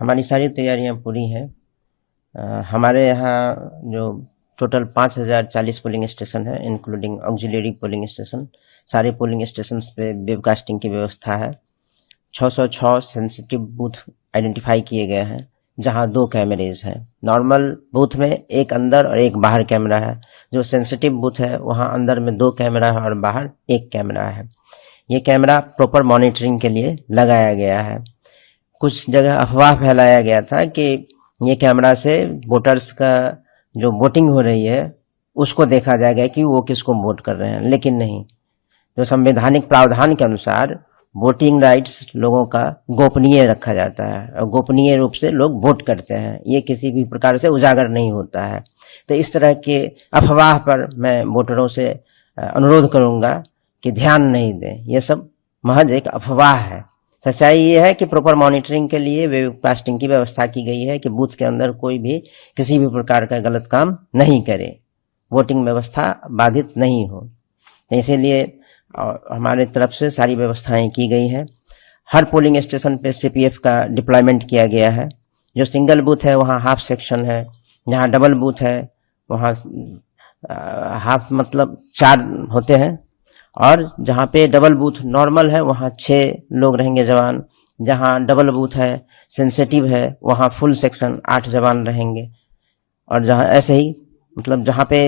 हमारी सारी तैयारियां पूरी हैं। हमारे यहाँ जो टोटल 5040 पोलिंग स्टेशन है, इंक्लूडिंग ऑक्सिलरी पोलिंग स्टेशन। सारे पोलिंग स्टेशन पे वेबकास्टिंग की व्यवस्था है। 606 सेंसिटिव बूथ आइडेंटिफाई किए गए हैं, जहां 2 कैमरेज हैं। नॉर्मल बूथ में एक अंदर और एक बाहर कैमरा है। जो सेंसिटिव बूथ है वहां अंदर में 2 कैमरा है और बाहर एक कैमरा है। ये कैमरा प्रॉपर मॉनिटरिंग के लिए लगाया गया है। कुछ जगह अफवाह फैलाया गया था कि ये कैमरा से वोटर्स का जो वोटिंग हो रही है उसको देखा जाएगा कि वो किसको वोट कर रहे हैं, लेकिन नहीं। जो संवैधानिक प्रावधान के अनुसार वोटिंग राइट्स लोगों का गोपनीय रखा जाता है और गोपनीय रूप से लोग वोट करते हैं, ये किसी भी प्रकार से उजागर नहीं होता है। तो इस तरह के अफवाह पर मैं वोटरों से अनुरोध करूंगा कि ध्यान नहीं दें, ये सब महज एक अफवाह है। सच्चाई ये है कि प्रॉपर मॉनिटरिंग के लिए वेबकास्टिंग की व्यवस्था की गई है कि बूथ के अंदर कोई भी किसी भी प्रकार का गलत काम नहीं करे, वोटिंग व्यवस्था बाधित नहीं हो। तो इसीलिए हमारे तरफ से सारी व्यवस्थाएं की गई हैं। हर पोलिंग स्टेशन पे सीपीएफ का डिप्लॉयमेंट किया गया है। जो सिंगल बूथ है वहाँ हाफ सेक्शन है, जहाँ डबल बूथ है वहाँ हाफ मतलब 4 होते हैं, और जहाँ पे डबल बूथ नॉर्मल है वहाँ 6 लोग रहेंगे जवान। जहाँ डबल बूथ है सेंसिटिव है वहाँ फुल सेक्शन 8 जवान रहेंगे। और जहाँ ऐसे ही मतलब जहाँ पे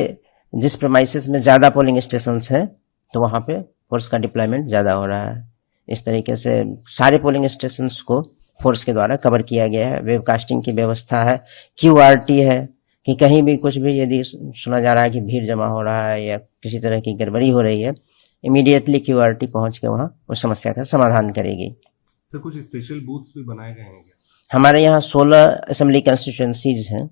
जिस प्रेमाइसेस में ज़्यादा पोलिंग स्टेशंस हैं तो वहाँ पे फोर्स का डिप्लॉयमेंट ज़्यादा हो रहा है। इस तरीके से सारे पोलिंग स्टेशंस को फोर्स के द्वारा कवर किया गया है। वेबकास्टिंग की व्यवस्था है, क्यूआरटी है कि कहीं भी कुछ भी यदि सुना जा रहा है कि भीड़ जमा हो रहा है या किसी तरह की गड़बड़ी हो रही है, इमीडिएटली क्यूआरटी पहुंच के वहाँ उस समस्या का समाधान करेगी। सर कुछ स्पेशल बूथ्स भी बनाए गए हैं क्या? हमारे यहाँ 16 असेंबली कंस्टिट्यूएंसीज हैं।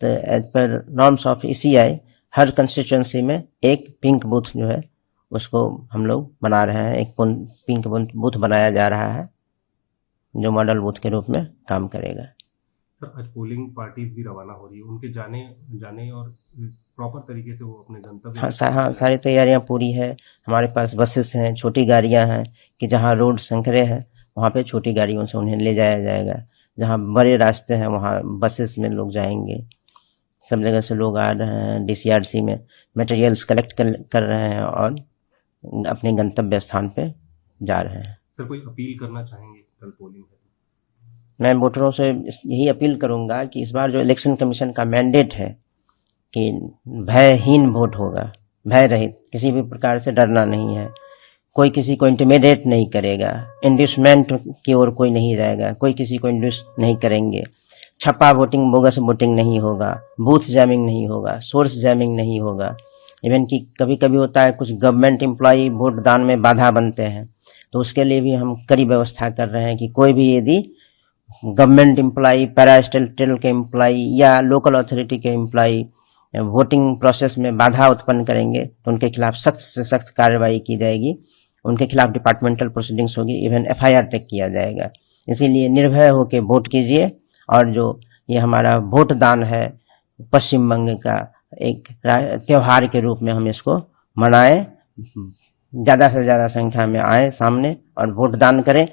तो as per norms of ECI हर कंस्टिट्यूएंसी में एक पिंक बूथ जो है उसको हम लोग बना रहे हैं। एक पिंक बूथ बनाया जा रहा है जो मॉडल बूथ के रूप में काम करेगा। सर आज पोलिंग पार्टीज भी रवाना हो रही है, उनके जाने जाने और प्रॉपर तरीके से वो अपने गंतव्य हाँ, तक पहुंच हाँ, जाए। सारी तैयारियां पूरी है। हमारे पास बसेस हैं, छोटी गाड़ियां हैं कि जहाँ रोड संकरे हैं वहाँ पे छोटी गाड़ियों से उन्हें ले जाया जाएगा। जहाँ बड़े रास्ते हैं वहाँ बसेस में लोग जाएंगे। सब जगह से लोग आ रहे हैं, डीसीआरसी में मटेरियल्स कलेक्ट कर रहे हैं और अपने गंतव्य स्थान पे जा रहे हैं। सर कोई अपील करना चाहेंगे कल पोलिंग है? मैं वोटरों से यही अपील करूंगा कि इस बार जो इलेक्शन कमीशन का मैंडेट है कि भयहीन वोट होगा, भय रहित, किसी भी प्रकार से डरना नहीं है। कोई किसी को इंटिमिडेट नहीं करेगा, इंड्यूसमेंट की ओर कोई नहीं जाएगा, कोई किसी को इंड्यूस नहीं करेंगे। छपा वोटिंग, बोगस वोटिंग नहीं होगा, बूथ जैमिंग नहीं होगा, सोर्स जैमिंग नहीं होगा। इवन कि कभी कभी होता है कुछ गवर्नमेंट एम्प्लॉय वोट दान में बाधा बनते हैं, तो उसके लिए भी हम कड़ी व्यवस्था कर रहे हैं कि कोई भी यदि गवर्नमेंट एम्प्लॉय, पैरा स्टेटल के एम्प्लॉय या लोकल अथॉरिटी के एम्प्लॉय वोटिंग प्रोसेस में बाधा उत्पन्न करेंगे तो उनके खिलाफ सख्त से सख्त कार्रवाई की जाएगी। उनके खिलाफ डिपार्टमेंटल प्रोसीडिंग्स होगी, इवन एफआईआर तक किया जाएगा। इसीलिए निर्भय होकर वोट कीजिए। और जो ये हमारा वोट दान है पश्चिम बंग का एक त्योहार के रूप में हम इसको मनाएं। ज़्यादा से ज़्यादा संख्या में आए सामने और वोट दान करें।